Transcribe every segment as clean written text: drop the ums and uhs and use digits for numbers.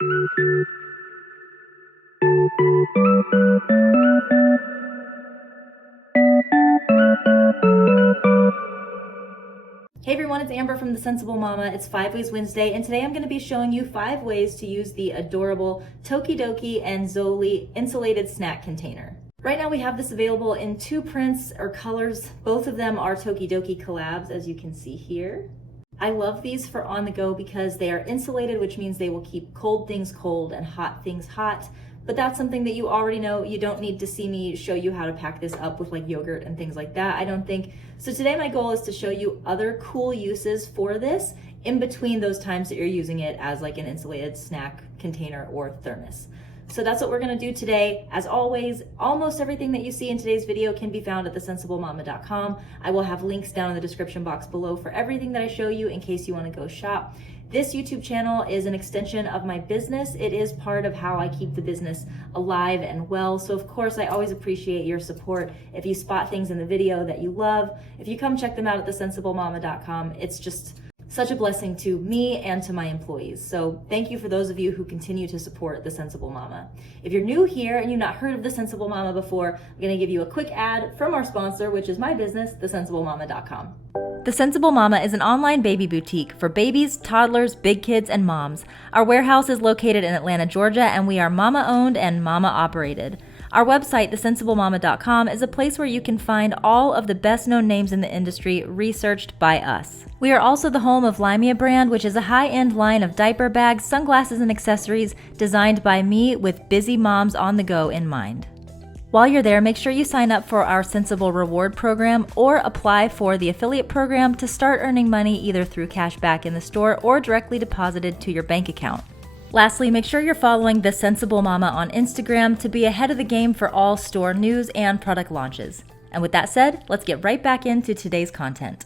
Hey everyone, it's Amber from the Sensible Mama. It's 5 Ways Wednesday, and today I'm going to be showing you 5 ways to use the adorable Tokidoki and Zoli insulated snack container. Right now we have this available in 2 prints or colors. Both of them are Tokidoki collabs, as you can see here. I love these for on the go because they are insulated, which means they will keep cold things cold and hot things hot. But that's something that you already know. You don't need to see me show you how to pack this up with like yogurt and things like that, I don't think. So today my goal is to show you other cool uses for this in between those times that you're using it as like an insulated snack container or thermos. So that's what we're gonna do today. As always, almost everything that you see in today's video can be found at thesensiblemama.com. I will have links down in the description box below for everything that I show you in case you wanna go shop. This YouTube channel is an extension of my business. It is part of how I keep the business alive and well. So of course, I always appreciate your support. If you spot things in the video that you love, if you come check them out at thesensiblemama.com, it's just such a blessing to me and to my employees. So thank you for those of you who continue to support The Sensible Mama. If you're new here and you've not heard of The Sensible Mama before, I'm gonna give you a quick ad from our sponsor, which is my business, thesensiblemama.com. The Sensible Mama is an online baby boutique for babies, toddlers, big kids, and moms. Our warehouse is located in Atlanta, Georgia, and we are mama-owned and mama-operated. Our website, thesensiblemama.com, is a place where you can find all of the best-known names in the industry researched by us. We are also the home of Limea brand, which is a high-end line of diaper bags, sunglasses, and accessories designed by me with busy moms on the go in mind. While you're there, make sure you sign up for our Sensible Reward program or apply for the affiliate program to start earning money either through cash back in the store or directly deposited to your bank account. Lastly, make sure you're following The Sensible Mama on Instagram to be ahead of the game for all store news and product launches. And with that said, let's get right back into today's content.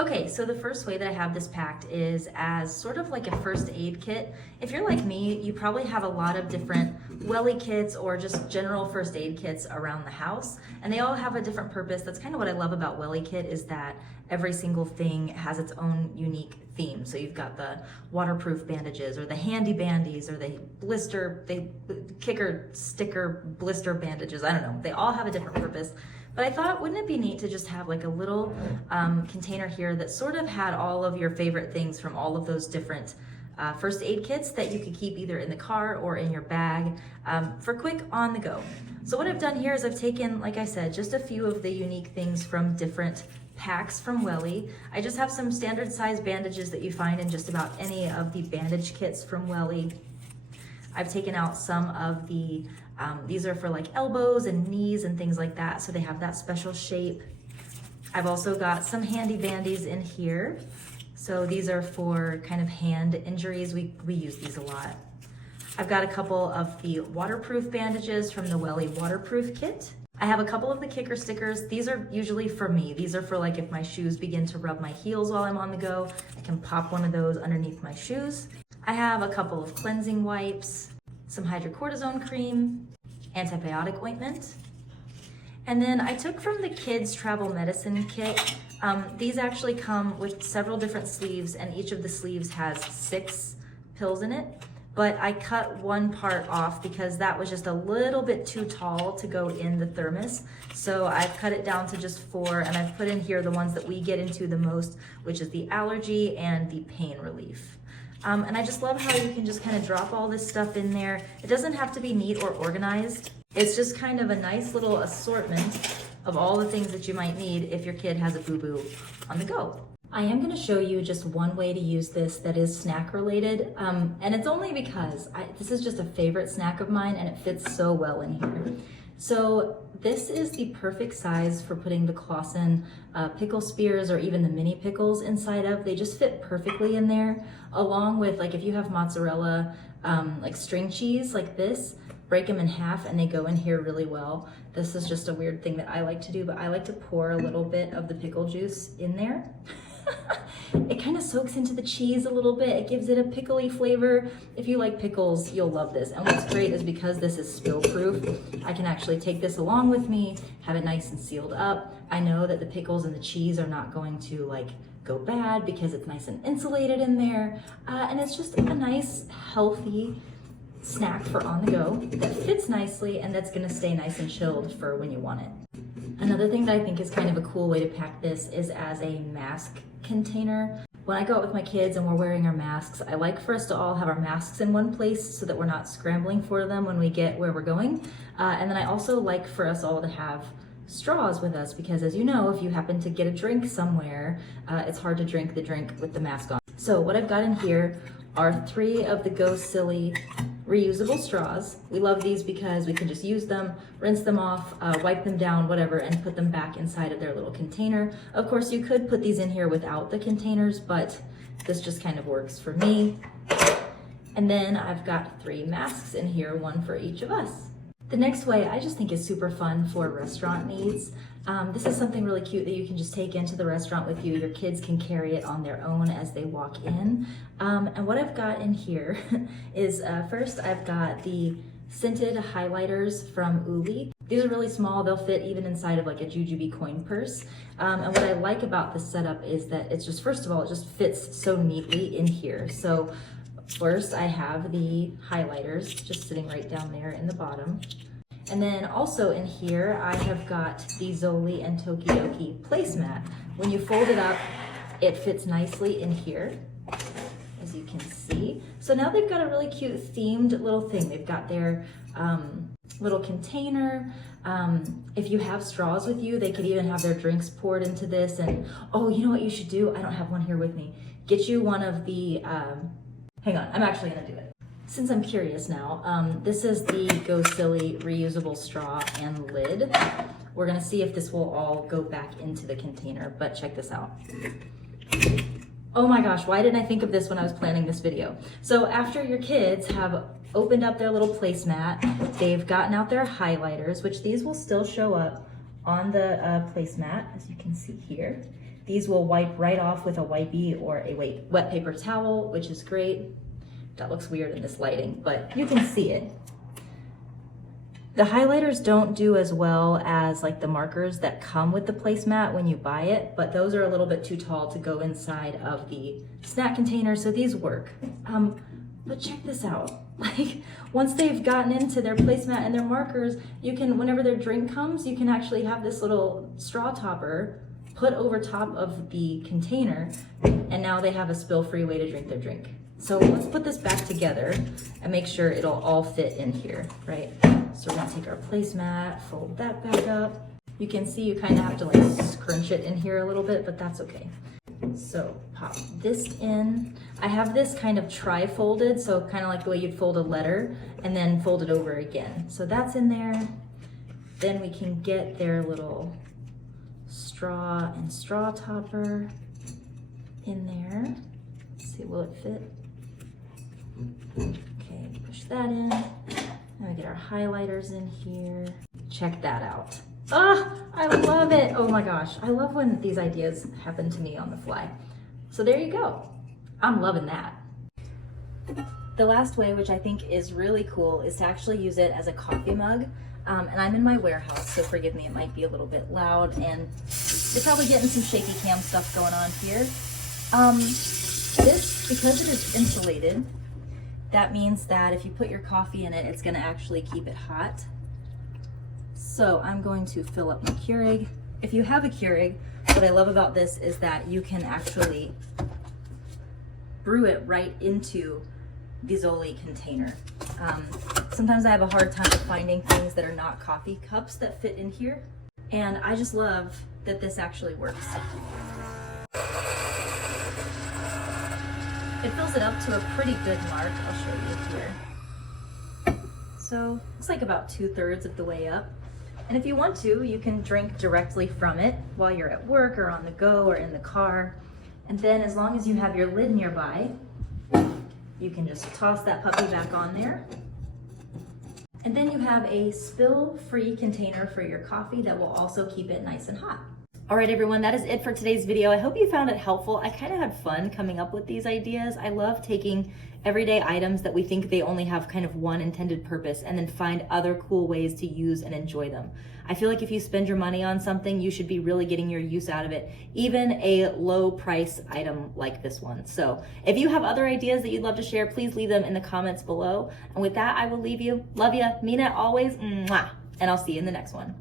Okay, so the first way that I have this packed is as sort of like a first aid kit. If you're like me, you probably have a lot of different welly kits or just general first aid kits around the house, and they all have a different purpose. That's kind of what I love about welly kit, is that every single thing has its own unique theme. So you've got the waterproof bandages or the handy bandies or the kicker sticker blister bandages. I don't know, they all have a different purpose. But I thought, wouldn't it be neat to just have like a little container here that sort of had all of your favorite things from all of those different first aid kits that you could keep either in the car or in your bag for quick on the go. So what I've done here is I've taken, like I said, just a few of the unique things from different packs from Welly. I just have some standard size bandages that you find in just about any of the bandage kits from Welly. I've taken out some of the, these are for like elbows and knees and things like that, so they have that special shape. I've also got some handy bandies in here. So these are for kind of hand injuries. We use these a lot. I've got a couple of the waterproof bandages from the Welly waterproof kit. I have a couple of the kicker stickers. These are usually for me. These are for like if my shoes begin to rub my heels while I'm on the go, I can pop one of those underneath my shoes. I have a couple of cleansing wipes, some hydrocortisone cream, antibiotic ointment. And then I took from the kids travel medicine kit. These actually come with several different sleeves, and each of the sleeves has 6 pills in it. But I cut one part off because that was just a little bit too tall to go in the thermos. So I've cut it down to just 4, and I've put in here the ones that we get into the most, which is the allergy and the pain relief. And I just love how you can just kind of drop all this stuff in there. It doesn't have to be neat or organized. It's just kind of a nice little assortment of all the things that you might need if your kid has a boo-boo on the go. I am going to show you just one way to use this that is snack related, and it's only because this is just a favorite snack of mine and it fits so well in here. So this is the perfect size for putting the Clausen pickle spears or even the mini pickles inside of. They just fit perfectly in there, along with like if you have mozzarella like string cheese like this, break them in half and they go in here really well. This is just a weird thing that I like to do, but I like to pour a little bit of the pickle juice in there. It kind of soaks into the cheese a little bit. It gives it a pickly flavor. If you like pickles, you'll love this. And what's great is because this is spill proof, I can actually take this along with me, have it nice and sealed up. I know that the pickles and the cheese are not going to like go bad because it's nice and insulated in there. And it's just a nice, healthy snack for on the go that fits nicely and that's gonna stay nice and chilled for when you want it. Another thing that I think is kind of a cool way to pack this is as a mask container. When I go out with my kids and we're wearing our masks, I like for us to all have our masks in one place so that we're not scrambling for them when we get where we're going. And then I also like for us all to have straws with us because, as you know, if you happen to get a drink somewhere, it's hard to drink the drink with the mask on. So what I've got in here are 3 of the Go Silly reusable straws. We love these because we can just use them, rinse them off, wipe them down, whatever, and put them back inside of their little container. Of course, you could put these in here without the containers, but this just kind of works for me. And then I've got 3 masks in here, 1 for each of us. The next way I just think is super fun for restaurant needs. This is something really cute that you can just take into the restaurant with you. Your kids can carry it on their own as they walk in. And what I've got in here is first I've got the scented highlighters from Ooly. These are really small. They'll fit even inside of like a jujube coin purse. And what I like about this setup is that it's just, first of all, it just fits so neatly in here. So first I have the highlighters just sitting right down there in the bottom. And then also in here, I have got the Zoli and Tokidoki placemat. When you fold it up, it fits nicely in here, as you can see. So now they've got a really cute themed little thing. They've got their little container. If you have straws with you, they could even have their drinks poured into this. And oh, you know what you should do? I don't have one here with me. Get you one of the, hang on, I'm actually gonna do it. Since I'm curious now, this is the Go Silly reusable straw and lid. We're gonna see if this will all go back into the container, but check this out. Oh my gosh, why didn't I think of this when I was planning this video? So after your kids have opened up their little placemat, they've gotten out their highlighters, which these will still show up on the placemat, as you can see here. These will wipe right off with a wipey or a wet paper towel, which is great. That looks weird in this lighting, but you can see it. The highlighters don't do as well as like the markers that come with the placemat when you buy it, but those are a little bit too tall to go inside of the snack container, so these work. But check this out. Like, once they've gotten into their placemat and their markers, you can, whenever their drink comes, you can actually have this little straw topper put over top of the container, and now they have a spill-free way to drink their drink. So let's put this back together and make sure it'll all fit in here, right? So we're gonna take our placemat, fold that back up. You can see you kind of have to like scrunch it in here a little bit, but that's okay. So pop this in. I have this kind of tri-folded, so kind of like the way you'd fold a letter and then fold it over again. So that's in there. Then we can get their little straw and straw topper in there. Let's see, will it fit? Okay, push that in. Then we get our highlighters in here. Check that out. Ah, I love it. Oh my gosh, I love when these ideas happen to me on the fly. So there you go. I'm loving that. The last way, which I think is really cool, is to actually use it as a coffee mug. And I'm in my warehouse, so forgive me, it might be a little bit loud, and you're probably getting some shaky cam stuff going on here. This, because it is insulated, that means that if you put your coffee in it, it's gonna actually keep it hot. So I'm going to fill up my Keurig. If you have a Keurig, what I love about this is that you can actually brew it right into the Zoli container. Sometimes I have a hard time finding things that are not coffee cups that fit in here. And I just love that this actually works. It fills it up to a pretty good mark. I'll show you here. So it's like about 2/3 of the way up. And if you want to, you can drink directly from it while you're at work or on the go or in the car. And then as long as you have your lid nearby, you can just toss that puppy back on there. And then you have a spill-free container for your coffee that will also keep it nice and hot. All right, everyone, that is it for today's video. I hope you found it helpful. I kind of had fun coming up with these ideas. I love taking everyday items that we think they only have kind of one intended purpose and then find other cool ways to use and enjoy them. I feel like if you spend your money on something, you should be really getting your use out of it, even a low price item like this one. So if you have other ideas that you'd love to share, please leave them in the comments below. And with that, I will leave you. Love ya, mean it always, mwah, and I'll see you in the next one.